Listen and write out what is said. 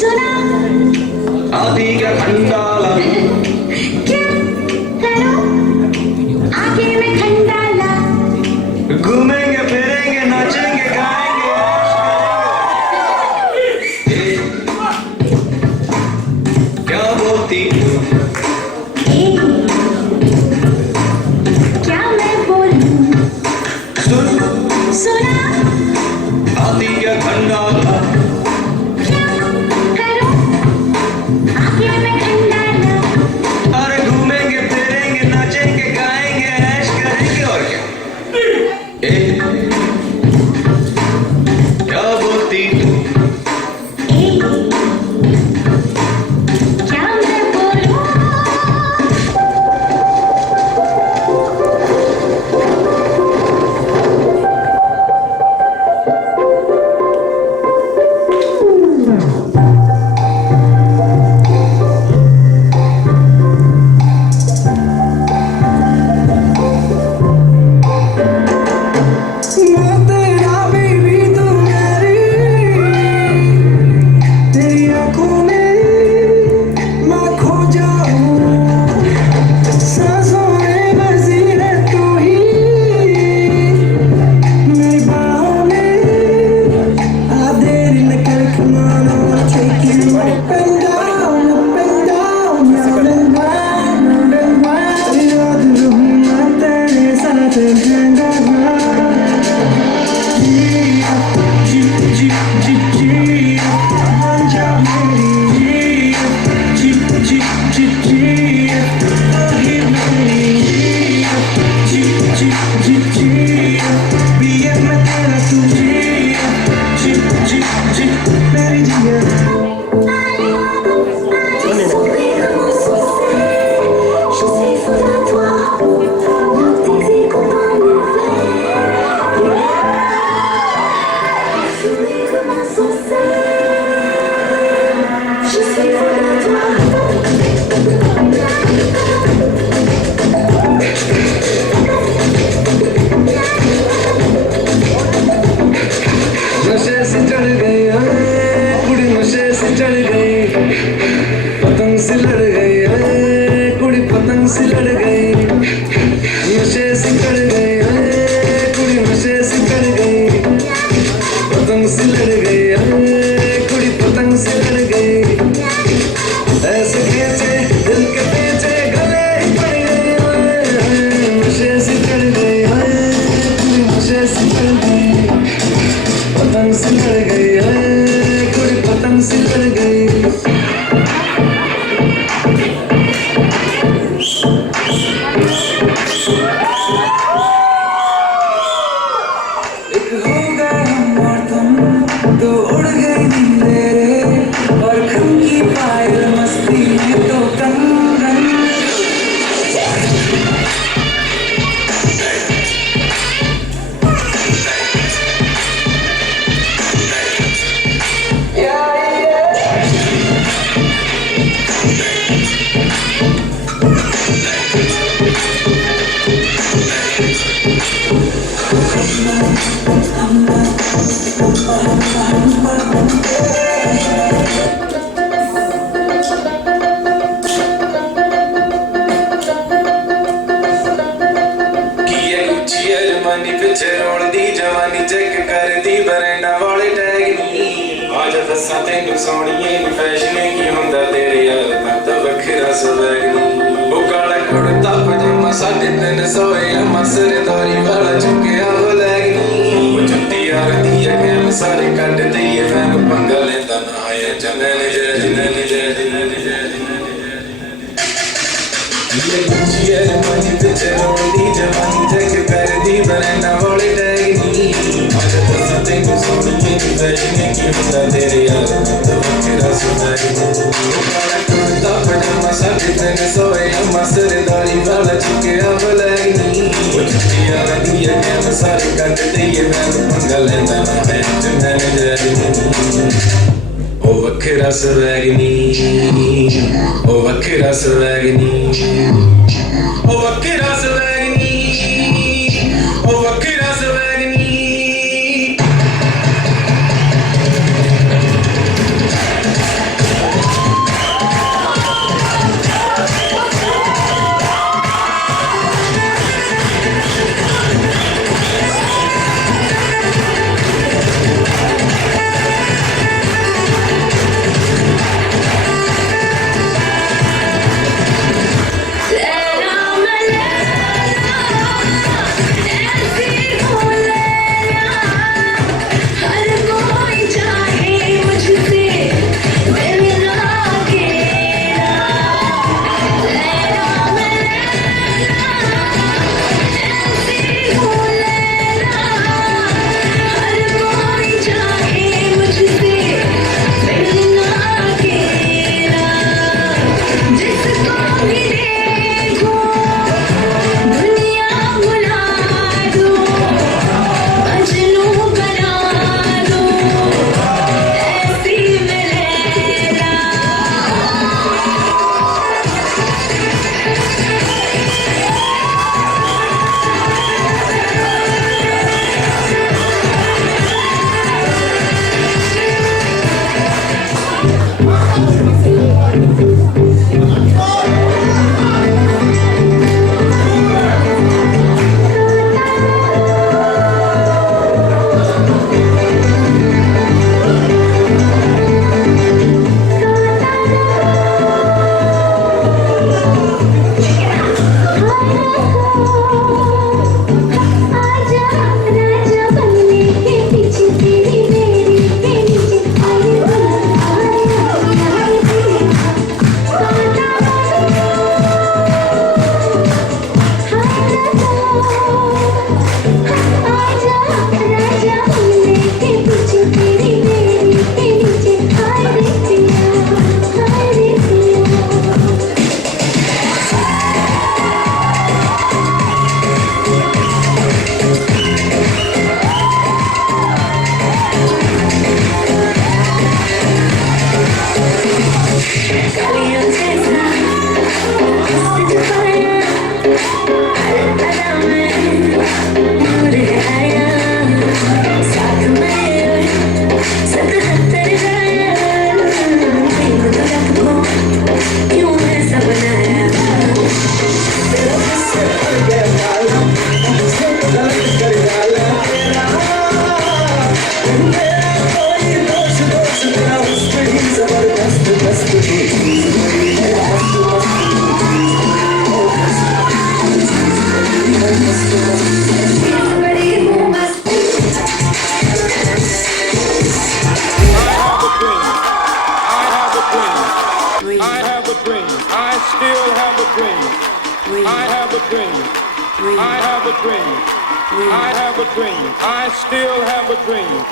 सुना आदि का खंडाला क्या करो आगे में खंडाला घूमेंगे फिरेंगे नाचेंगे गाएंगे क्या बोलती ए, क्या मैं बोलूं सुन सुना आदि का खंडाला क्या करो आगे में खंडाला अरे घूमेंगे फिरेंगे नाचेंगे गाएंगे ऐश करेंगे और क्या क्या बोलती तू ए, क्या मैं बोलूं मैं तेरा बेबी तू मेरी तेरी आंखों में मैं खो जाऊं सांसों में बसी रह तू ही मेरी बाहों में आ देरी न कर come on I wanna take you up and down round and round याद रहूं मैं तेरे साथ रहूंगा Je sais fou de toi, tes échos dans mes veines. Souris comme un sorcier. Je suis fou de toi. नशे से चढ़ गई कुड़ी नशे से चढ़ गई पतंग से लड़ गई कुड़ी पतंग से लड़ गई नशे से चढ़ गई कुड़ी नशे से चढ़ गई पतंग से लड़ गई कुड़ी पतंग से लड़ गई ऐसे खींचे दिल के पीछे गले ही पड़ गई नशे से चढ़ गई कुड़ी नशे से चढ़ गई पतंग से लड़ गई कुड़ी पतंग से लड़ गई एक हो गए हम और तुम तो उड़ गई नींदें रे और खम की पायल मस्ती में तो कंगन जवानी पिछे रोल दी जवानी चेक कर दी बरंडा वाले टैग नी आज दसा तेनू सोनिए नी फैशन की हुंदा तेरे यार तो वखरा स्वैग नी ओ काला कुड़ता पजामा 350 अम्मा सिर दौरी वाला चुकिया वो लैग नी ओ जुत्ती यार दी अगेल सारे कट दिए फैन पंगा लेंदा ना आया जने ये कुछिए मनी पिछे रोल दी जवानी चेक कर दी बरंडा वाले टैग नी आज दसा तेनू सोनिए नी फैशन की हुंदा तेरे यार तो वखरा स्वैग नी ओ काला कुड़ता पजामा 350 अम्मा सिर दौरी वाला चुकिया वो लैग नी ओ जुत्ती यार दी अगेल सारे कट दिए फैन पंगा लेंदा ना आया जने ओ वखरा स्वैग नी ओ वखरा स्वैग नी ओ वखरा स्वैग नी ओ वखरा स्वैग नी a dream. I have a dream. I still have a dream.